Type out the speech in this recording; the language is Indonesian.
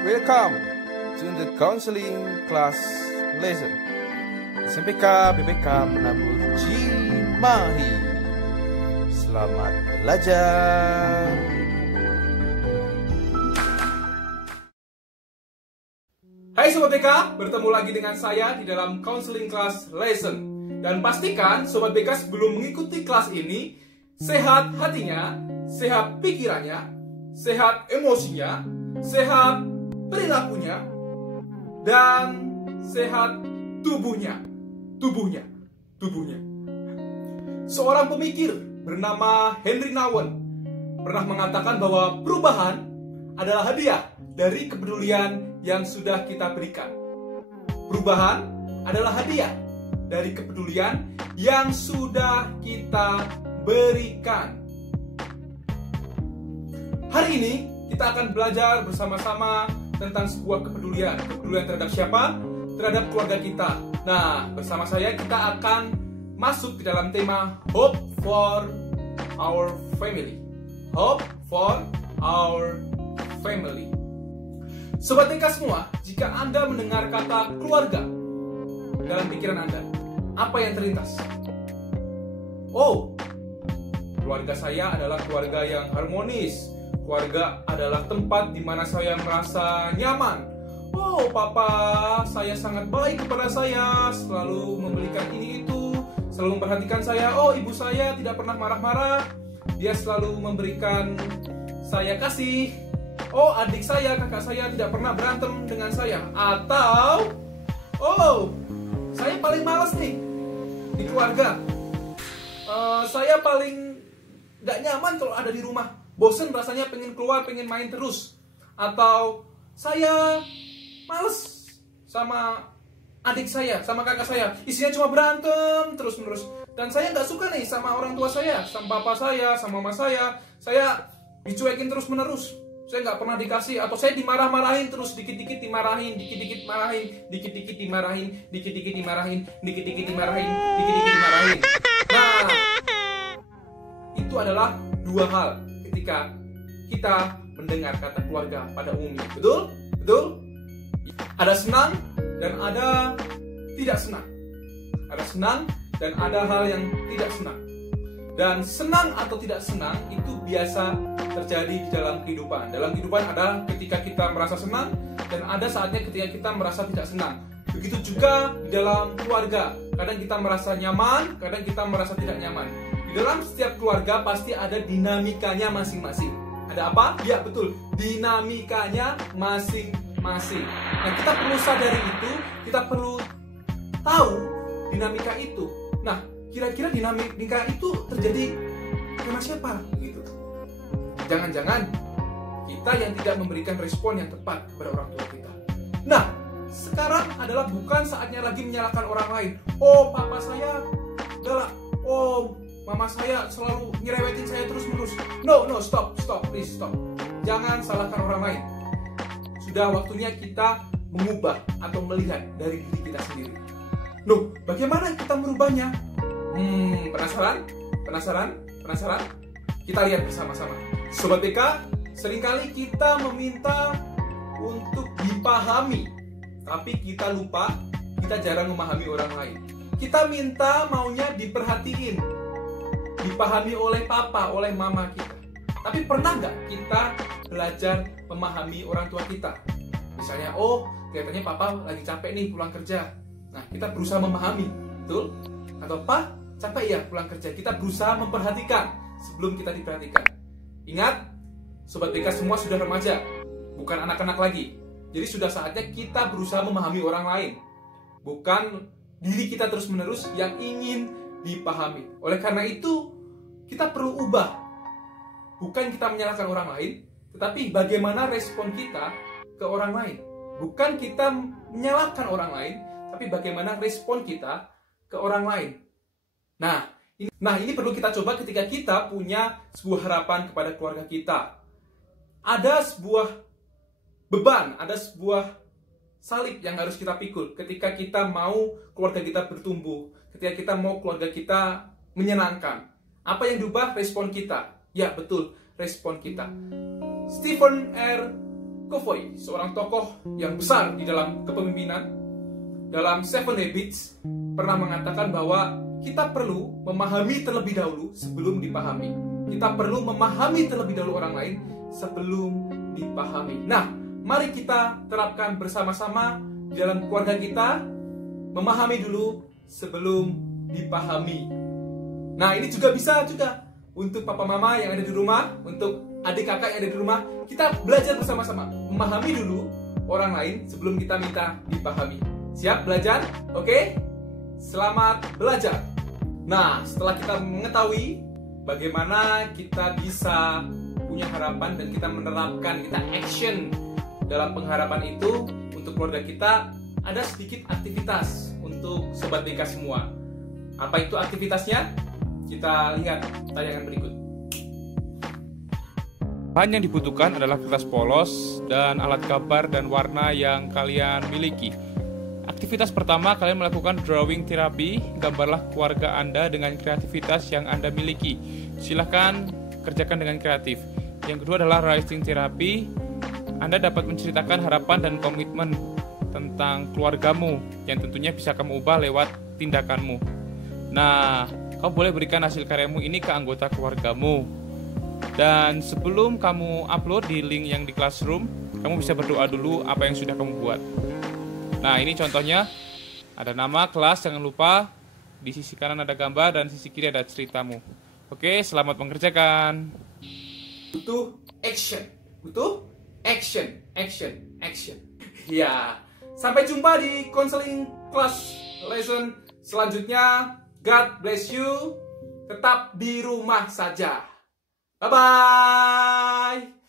Welcome to the counseling class lesson. SMPK BPK Penabur Cimahi. Selamat belajar. Hai Sobat BK, bertemu lagi dengan saya di dalam counseling class lesson. Dan pastikan Sobat BK sebelum mengikuti kelas ini sehat hatinya, sehat pikirannya, sehat emosinya, sehat perilakunya, dan sehat tubuhnya. Seorang pemikir bernama Henry Nouwen pernah mengatakan bahwa perubahan adalah hadiah dari kepedulian yang sudah kita berikan. Perubahan adalah hadiah dari kepedulian yang sudah kita berikan. Hari ini kita akan belajar bersama-sama tentang sebuah kepedulian. Kepedulian terhadap siapa? Terhadap keluarga kita. Nah, bersama saya kita akan masuk ke dalam tema Hope for our family. Hope for our family. Sobat TK semua, jika Anda mendengar kata keluarga dalam pikiran Anda, apa yang terlintas? Oh, keluarga saya adalah keluarga yang harmonis. Keluarga adalah tempat di mana saya merasa nyaman. Oh, papa saya sangat baik kepada saya, selalu membelikan ini itu, selalu memperhatikan saya. Oh, ibu saya tidak pernah marah-marah, dia selalu memberikan saya kasih. Oh, adik saya, kakak saya tidak pernah berantem dengan saya. Atau, oh, saya paling malas nih di keluarga. Saya paling gak nyaman kalau ada di rumah. Bosen rasanya, pengen keluar, pengen main terus. Atau saya males sama adik saya, sama kakak saya, isinya cuma berantem terus-menerus. Dan saya nggak suka nih sama orang tua saya, sama papa saya, sama mama saya dicuekin terus-menerus. Saya nggak pernah dikasih, atau saya dimarah-marahin terus, dikit-dikit dimarahin, dikit-dikit marahin, dikit-dikit dimarahin, dikit-dikit dimarahin, dikit-dikit dimarahin, dikit-dikit dimarahin. Nah, itu adalah dua hal ketika kita mendengar kata keluarga pada umumnya. Betul? Betul? Ada senang dan ada tidak senang. Ada senang dan ada hal yang tidak senang. Dan senang atau tidak senang itu biasa terjadi di dalam kehidupan. Dalam kehidupan ada ketika kita merasa senang dan ada saatnya ketika kita merasa tidak senang. Begitu juga di dalam keluarga. Kadang kita merasa nyaman, kadang kita merasa tidak nyaman. Di dalam setiap keluarga pasti ada dinamikanya masing-masing. Ada apa? Ya betul, dinamikanya masing-masing. Nah, kita perlu sadari itu, kita perlu tahu dinamika itu. Nah, kira-kira dinamika itu terjadi karena siapa? Gitu. Jangan-jangan kita yang tidak memberikan respon yang tepat kepada orang tua kita. Nah, sekarang adalah bukan saatnya lagi menyalahkan orang lain. Oh, papa saya galak. Oh, mama saya selalu nyerewetin saya terus-menerus. No, stop, please stop. Jangan salahkan orang lain. Sudah waktunya kita mengubah atau melihat dari diri kita sendiri. Loh, bagaimana kita merubahnya? Penasaran? Kita lihat bersama-sama. Sobat BK, seringkali kita meminta untuk dipahami, tapi kita lupa, kita jarang memahami orang lain. Kita minta maunya diperhatiin, dipahami oleh papa, oleh mama kita. Tapi pernah nggak kita belajar memahami orang tua kita? Misalnya, oh kelihatannya papa lagi capek nih pulang kerja. Nah, kita berusaha memahami, betul? Atau pak, capek ya pulang kerja. Kita berusaha memperhatikan sebelum kita diperhatikan. Ingat, Sobat BK semua sudah remaja, bukan anak-anak lagi. Jadi sudah saatnya kita berusaha memahami orang lain. Bukan diri kita terus-menerus yang ingin dipahami. Oleh karena itu, kita perlu ubah. Bukan kita menyalahkan orang lain, tetapi bagaimana respon kita ke orang lain. Bukan kita menyalahkan orang lain, tapi bagaimana respon kita ke orang lain. Nah, ini perlu kita coba ketika kita punya sebuah harapan kepada keluarga kita. Ada sebuah beban, ada sebuah salib yang harus kita pikul ketika kita mau keluarga kita bertumbuh, ketika kita mau keluarga kita menyenangkan. Apa yang diubah? Respon kita. Ya, betul, respon kita. Stephen R. Covey, seorang tokoh yang besar di dalam kepemimpinan, dalam Seven Habits, pernah mengatakan bahwa kita perlu memahami terlebih dahulu sebelum dipahami. Kita perlu memahami terlebih dahulu orang lain sebelum dipahami. Nah, mari kita terapkan bersama-sama di dalam keluarga kita, memahami dulu sebelum dipahami. Nah, ini juga bisa juga untuk papa mama yang ada di rumah, untuk adik kakak yang ada di rumah, kita belajar bersama-sama. Memahami dulu orang lain sebelum kita minta dipahami. Siap belajar? Oke? Selamat belajar. Nah, setelah kita mengetahui bagaimana kita bisa punya harapan dan kita menerapkan, kita action dalam pengharapan itu untuk keluarga kita, ada sedikit aktivitas untuk Sobat BK semua. Apa itu aktivitasnya? Kita lihat tayangan berikut. Bahan yang dibutuhkan adalah kertas polos dan alat gambar dan warna yang kalian miliki. Aktivitas pertama, kalian melakukan drawing terapi. Gambarlah keluarga Anda dengan kreativitas yang Anda miliki. Silahkan kerjakan dengan kreatif. Yang kedua adalah writing terapi. Anda dapat menceritakan harapan dan komitmen tentang keluargamu yang tentunya bisa kamu ubah lewat tindakanmu. Nah, kamu boleh berikan hasil karyamu ini ke anggota keluargamu. Dan sebelum kamu upload di link yang di Classroom, kamu bisa berdoa dulu apa yang sudah kamu buat. Nah, ini contohnya. Ada nama, kelas, jangan lupa. Di sisi kanan ada gambar dan sisi kiri ada ceritamu. Oke, selamat mengerjakan. Butuh action. Butuh action, action, action. Ya, sampai jumpa di counseling class lesson selanjutnya. God bless you. Tetap di rumah saja. Bye-bye.